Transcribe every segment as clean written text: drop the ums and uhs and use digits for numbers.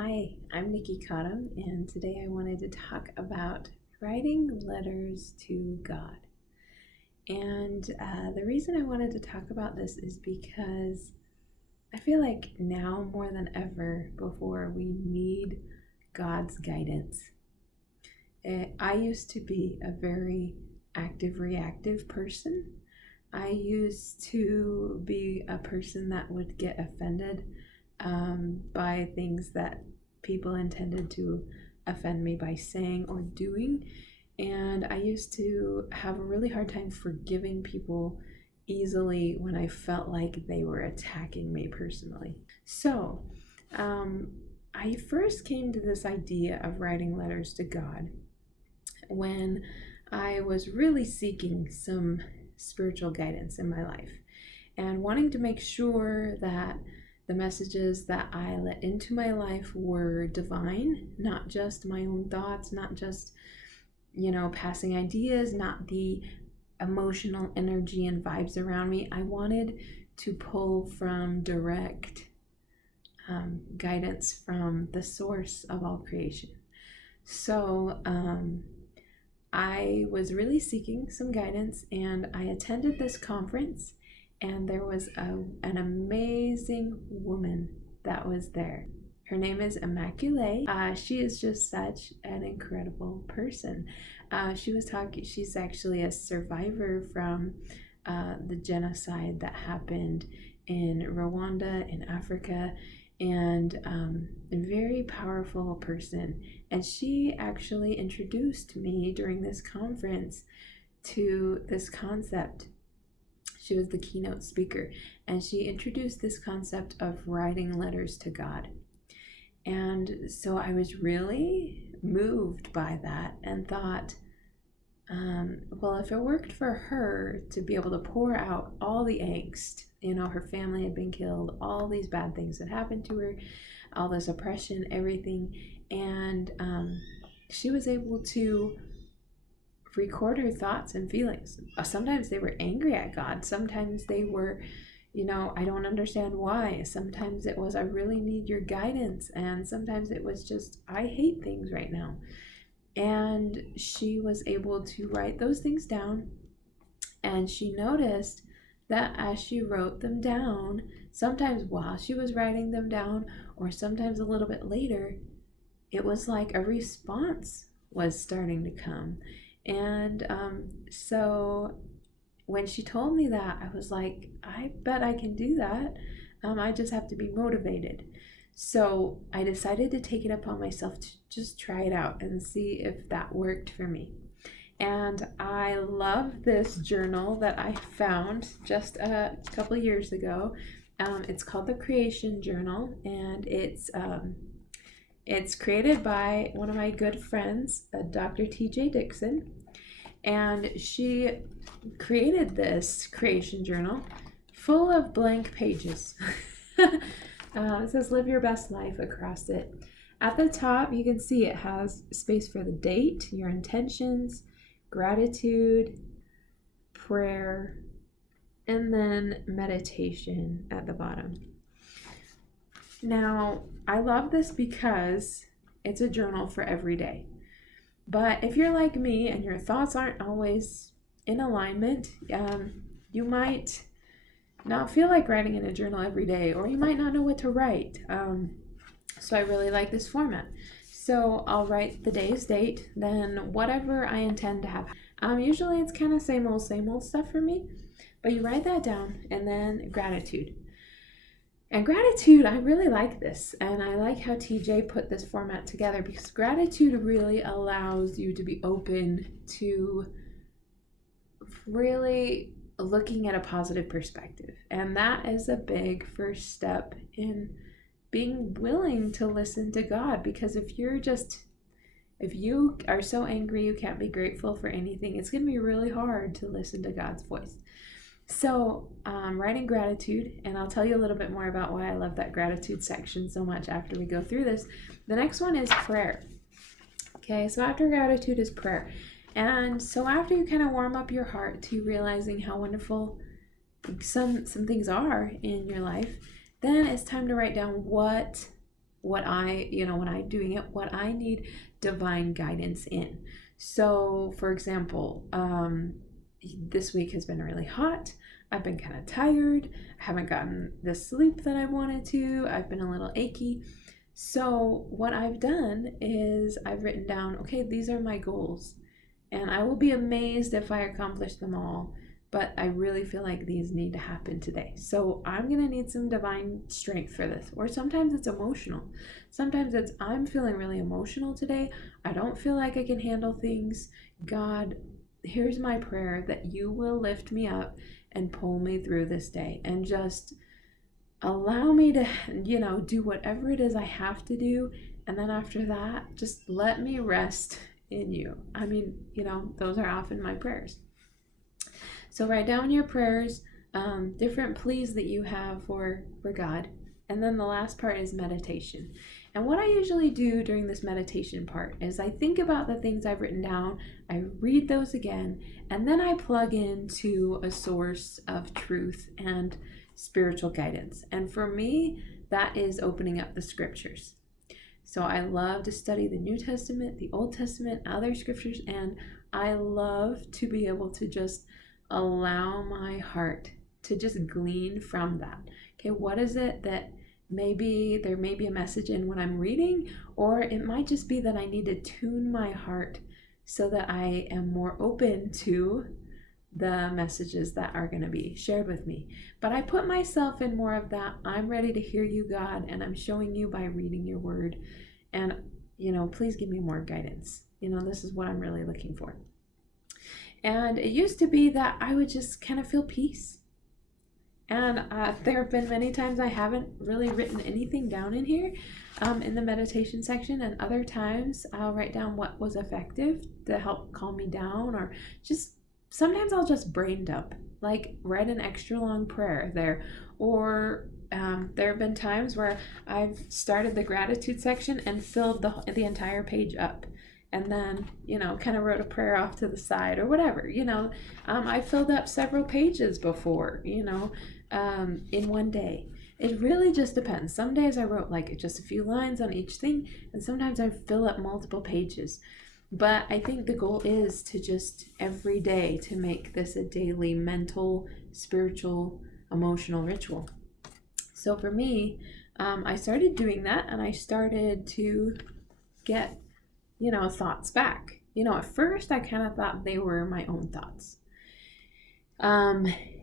Hi, I'm Nikki Cottom, and today I wanted to talk about writing letters to God. And the reason I wanted to talk about this is because I feel like now more than ever before, we need God's guidance. I used to be a very active, reactive person. I used to be a person that would get offended by things that people intended to offend me by saying or doing. And I used to have a really hard time forgiving people easily when I felt like they were attacking me personally. So I first came to this idea of writing letters to God when I was really seeking some spiritual guidance in my life and wanting to make sure that the messages that I let into my life were divine, not just my own thoughts, not just, passing ideas, not the emotional energy and vibes around me. I wanted to pull from direct guidance from the source of all creation. So I was really seeking some guidance, and I attended this conference. And there was an amazing woman that was there. Her name is Immaculée. She is just such an incredible person. She's actually a survivor from the genocide that happened in Rwanda in Africa, and a very powerful person. And she actually introduced me during this conference to this concept. She was the keynote speaker, and she introduced this concept of writing letters to God. And so I was really moved by that and thought, well, if it worked for her to be able to pour out all the angst, her family had been killed, all these bad things that happened to her, all this oppression, everything, and she was able to record her thoughts and feelings. Sometimes they were angry at God. Sometimes they were, I don't understand why. Sometimes it was, I really need your guidance. And sometimes it was just, I hate things right now. And she was able to write those things down. And she noticed that as she wrote them down, sometimes while she was writing them down, or sometimes a little bit later, it was like a response was starting to come. And so when she told me that, I was like, I bet I can do that. I just have to be motivated. So I decided to take it upon myself to just try it out and see if that worked for me. And I love this journal that I found just a couple years ago. It's called the Creation Journal, and it's created by one of my good friends, Dr. Dickson, and she created this creation journal full of blank pages. It says live your best life across it. At the top, you can see it has space for the date, your intentions, gratitude, prayer, and then meditation at the bottom. Now, I love this because it's a journal for every day. But if you're like me and your thoughts aren't always in alignment, you might not feel like writing in a journal every day, or you might not know what to write. So I really like this format. So I'll write the day's date, then whatever I intend to have. Usually it's kind of same old stuff for me, but you write that down, and then gratitude. And gratitude, I really like this, and I like how TJ put this format together, because gratitude really allows you to be open to really looking at a positive perspective. And that is a big first step in being willing to listen to God, because if you are so angry you can't be grateful for anything, it's going to be really hard to listen to God's voice. So writing gratitude, and I'll tell you a little bit more about why I love that gratitude section so much after we go through this. The next one is prayer. Okay, so after gratitude is prayer. And so after you kind of warm up your heart to realizing how wonderful some things are in your life, then it's time to write down what when I'm doing it, what I need divine guidance in. So, for example, this week has been really hot. I've been kind of tired. I haven't gotten the sleep that I wanted to. I've been a little achy. So, what I've done is I've written down, okay, these are my goals. And I will be amazed if I accomplish them all. But I really feel like these need to happen today. So I'm going to need some divine strength for this. Or sometimes it's emotional. Sometimes it's, I'm feeling really emotional today. I don't feel like I can handle things. God, here's my prayer that you will lift me up and pull me through this day. And just allow me to, do whatever it is I have to do. And then after that, just let me rest in you. I mean, those are often my prayers. So write down your prayers, different pleas that you have for God. And then the last part is meditation. And what I usually do during this meditation part is I think about the things I've written down, I read those again, and then I plug into a source of truth and spiritual guidance. And for me, that is opening up the scriptures. So I love to study the New Testament, the Old Testament, other scriptures, and I love to be able to just allow my heart to just glean from that. Okay, what is it that maybe there may be a message in what I'm reading, or it might just be that I need to tune my heart so that I am more open to the messages that are going to be shared with me. But I put myself in more of that, I'm ready to hear you, God, and I'm showing you by reading your word. And, please give me more guidance. This is what I'm really looking for. And it used to be that I would just kind of feel peace. And there have been many times I haven't really written anything down in here in the meditation section. And other times I'll write down what was effective to help calm me down, or just sometimes I'll just brain dump, like write an extra long prayer there. Or there have been times where I've started the gratitude section and filled the entire page up. And then, kind of wrote a prayer off to the side or whatever, I filled up several pages before, in one day. It really just depends. Some days I wrote like just a few lines on each thing, and sometimes I fill up multiple pages. But I think the goal is to just every day to make this a daily mental, spiritual, emotional ritual. So for me, I started doing that, and I started to get thoughts back. At first I kind of thought they were my own thoughts.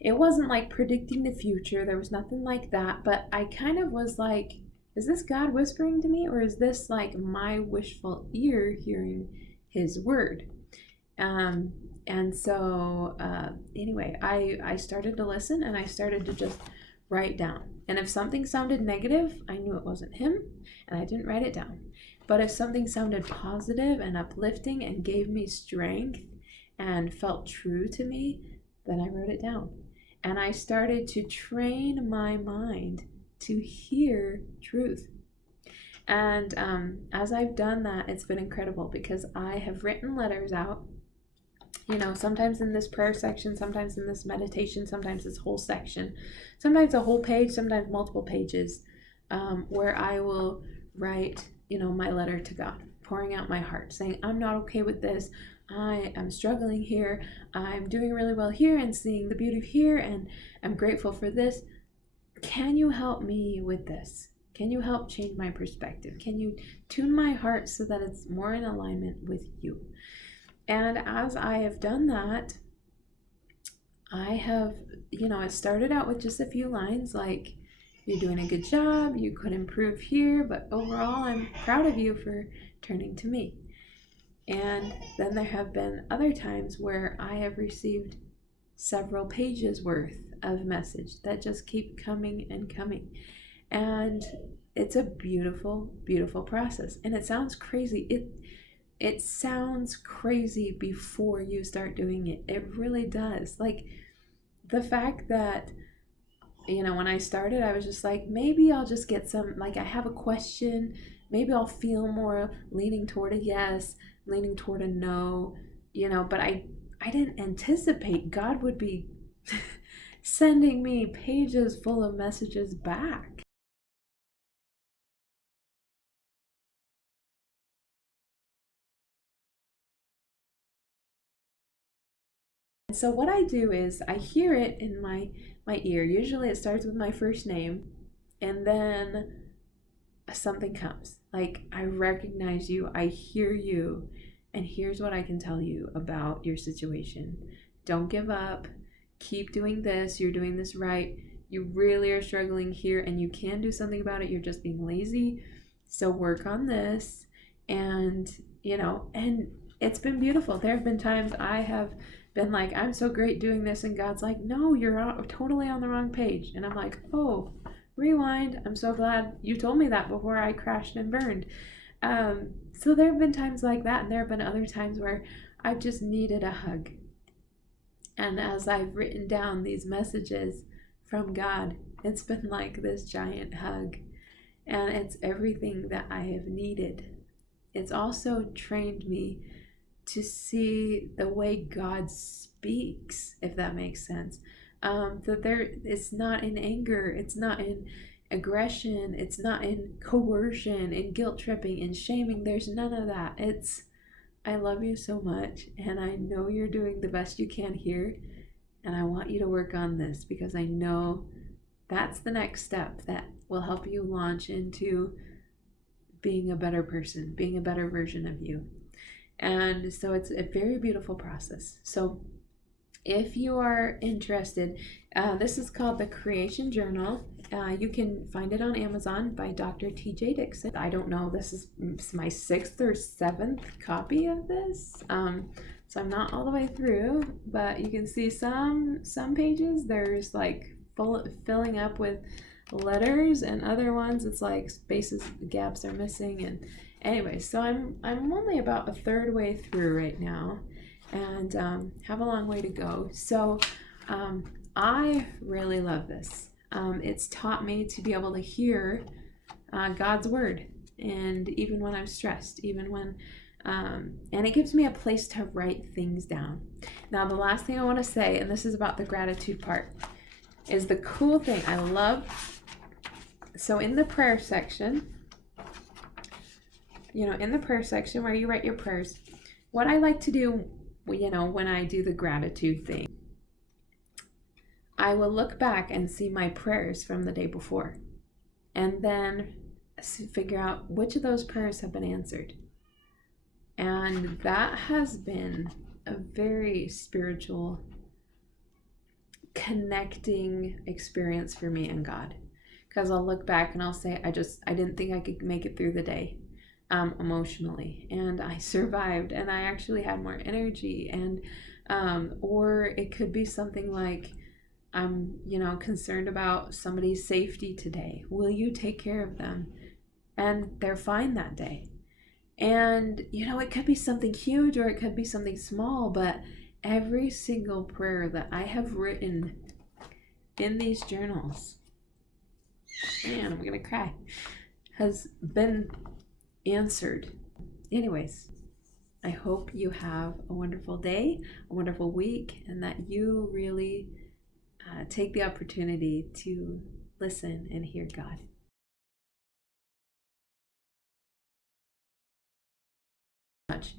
It wasn't like predicting the future. There was nothing like that, but I kind of was like, is this God whispering to me, or is this like my wishful ear hearing his word? And so anyway, I started to listen, and I started to just write down. And if something sounded negative, I knew it wasn't him, and I didn't write it down. But if something sounded positive and uplifting and gave me strength and felt true to me, then I wrote it down. And I started to train my mind to hear truth. And as I've done that, it's been incredible, because I have written letters out, sometimes in this prayer section, sometimes in this meditation, sometimes this whole section, sometimes a whole page, sometimes multiple pages, where I will write my letter to God, pouring out my heart, saying, I'm not okay with this. I am struggling here. I'm doing really well here and seeing the beauty here, and I'm grateful for this. Can you help me with this? Can you help change my perspective? Can you tune my heart so that it's more in alignment with you? And as I have done that, I have, it started out with just a few lines like, you're doing a good job, you could improve here, but overall I'm proud of you for turning to me. And then there have been other times where I have received several pages worth of message that just keep coming and coming. And it's a beautiful, beautiful process. And it sounds crazy. It sounds crazy before you start doing it. It really does. Like the fact that when I started, I was just like, maybe I'll just get some, like I have a question, maybe I'll feel more leaning toward a yes, leaning toward a no, but I didn't anticipate God would be sending me pages full of messages back. So what I do is I hear it in my ear. Usually it starts with my first name, and then something comes. Like, I recognize you, I hear you, and here's what I can tell you about your situation. Don't give up. Keep doing this. You're doing this right. You really are struggling here, and you can do something about it. You're just being lazy. So work on this. And, and it's been beautiful. There have been times I have been like, I'm so great doing this, and God's like, no, you're totally on the wrong page. And I'm like, oh, rewind. I'm so glad you told me that before I crashed and burned. So there have been times like that, and there have been other times where I've just needed a hug. And as I've written down these messages from God, it's been like this giant hug, and it's everything that I have needed. It's also trained me to see the way God speaks, if that makes sense. It's not in anger, it's not in aggression, it's not in coercion, in guilt tripping, in shaming. There's none of that. It's, I love you so much, and I know you're doing the best you can here, and I want you to work on this, because I know that's the next step that will help you launch into being a better person, being a better version of you. And so it's a very beautiful process. So if you are interested, this is called the Creation Journal. You can find it on Amazon by Dr. T.J. Dickson. I don't know, this is my 6th or 7th copy of this. So I'm not all the way through, but you can see some pages, there's like filling up with letters, and other ones it's like spaces, gaps are missing. And anyway, so I'm only about a third way through right now, and have a long way to go. So I really love this. It's taught me to be able to hear God's word, and even when I'm stressed, even when and it gives me a place to write things down. Now, the last thing I want to say, and this is about the gratitude part, is the cool thing I love. So in the prayer section, in the prayer section where you write your prayers, what I like to do, when I do the gratitude thing, I will look back and see my prayers from the day before, and then figure out which of those prayers have been answered. And that has been a very spiritual, connecting experience for me and God. Because I'll look back and I'll say, I didn't think I could make it through the day emotionally, and I survived, and I actually had more energy. And or it could be something like, I'm concerned about somebody's safety today. Will you take care of them? And they're fine that day. And it could be something huge, or it could be something small, but every single prayer that I have written in these journals, man, I'm gonna cry, has been answered. Anyways, I hope you have a wonderful day, a wonderful week, and that you really take the opportunity to listen and hear God. Much.